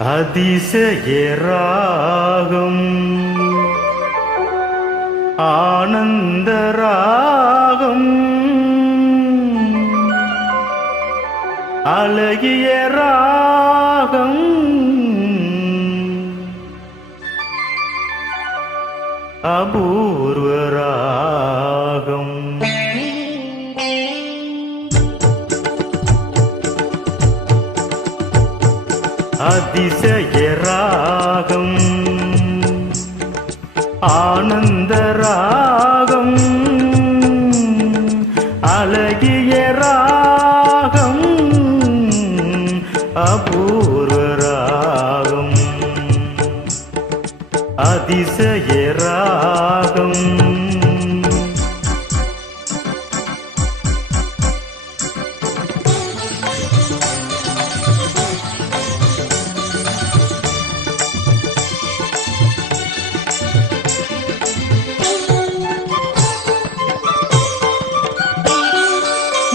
அதிசயராகம். ஆனந்தராகம். அழகிய ராகம். அபூ அதிசயராகம் ஆனந்த ராகம் அழகிய ராகம் அபூர்வ ராகம். அதிசய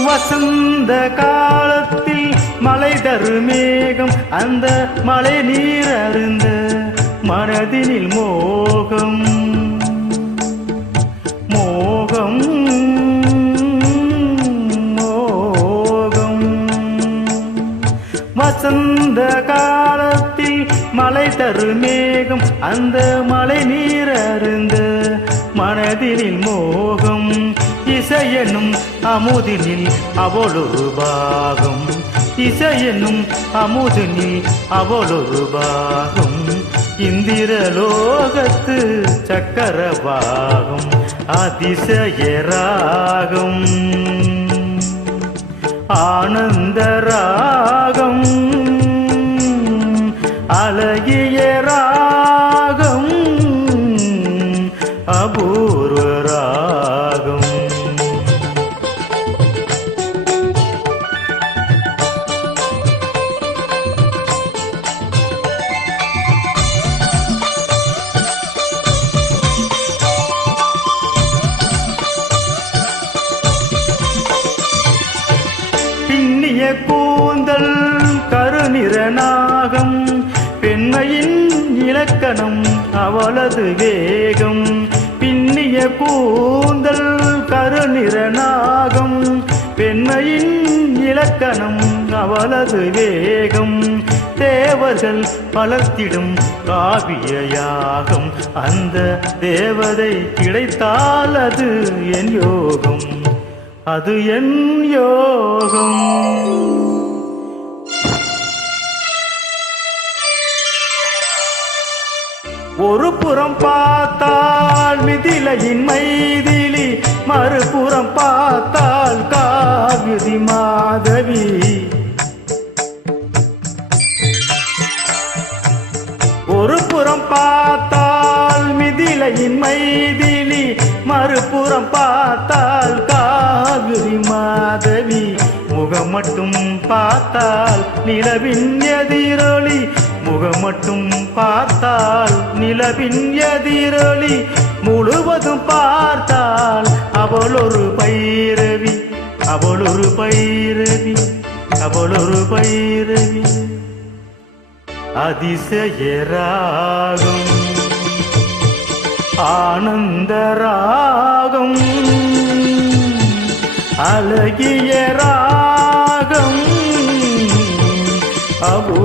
வசந்த காலத்தில் மலை தரு மேகம் அந்த மலை நீர் அருந்த மனதினில் மோகம். மோகம் மோகம். வசந்த காலத்தில் மலை தரு மேகம் அந்த மலை நீர் அருந்த மனதினில் மோகம். இசையனும் அமுதினில் அவளொரு பாகம். இசையனும் அமுதினில் அவளொரு பாகம். இந்திரலோகத்து சக்கரவாகும் அதிசயராகம். ஆனந்தராகம் அழகிய ராகம் அபூர்வ ராகம் நாகம். பெண்மையின் இலக்கணம் அவளது வேகம். பின்னிய கூந்தல் கருநிற நாகம். பெண்மையின் இலக்கணம் அவளது வேகம். தேவர்கள் வளர்த்திடும் காவிய யாகம். அந்த தேவதை கிடைத்தால் அது என் யோகம். அது என் யோகம். ஒரு புறம் பார்த்தால் மிதிலையின் மைதிலி மறுபுறம் பார்த்தால் காவிரி மாதவி. ஒரு புறம் பார்த்தால் மிதிலையின் மைதிலி மறுபுறம் பார்த்தால் காவிரி மாதவி. முகம் மட்டும் பார்த்தால் நிலவின் எதிரொலி முகம் மட்டும் பார்த்தால் நிலவின் எதிரொலி முழுவதும் பார்த்தால் அவள் ஒரு பைரவி அவள் ஒரு பைரவி அவள் ஒரு பைரவி. அதிசயராகும் ஆனந்தராகும் அழகிய ராகம் அபூ